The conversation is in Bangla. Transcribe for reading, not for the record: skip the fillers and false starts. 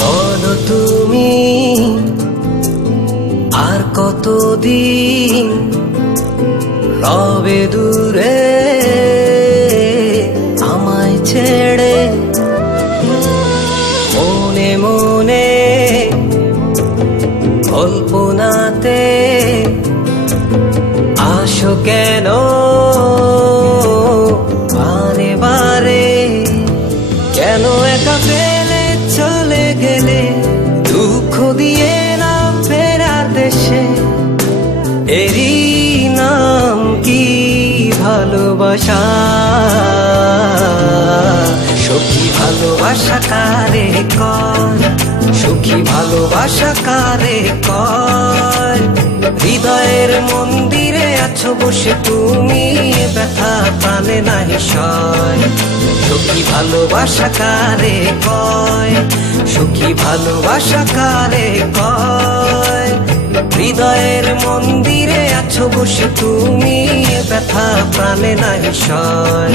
বলো তুমি আর কতদিন রবে দূরে আমায় ছেড়ে, মনে মনে কল্পনাতে আসো কেন বারে বারে, কেন একা ফেলে চলে গেলে দুঃখ দিয়ে না ফেরার দেশে, এরই নাম কি ভালোবাসা? সখী ভালোবাসা কারে কয়, সুখী ভালোবাসা কারে কয়? হৃদয়ের মন্দিরে আছো বসে তুমি, ব্যথা প্রাণে নাহি সয়। সুখী ভালোবাসা কারে কয়, সুখী ভালোবাসা কারে কয়? হৃদয়ের মন্দিরে আছো বসে তুমি, ব্যথা প্রাণে নাহি সয়।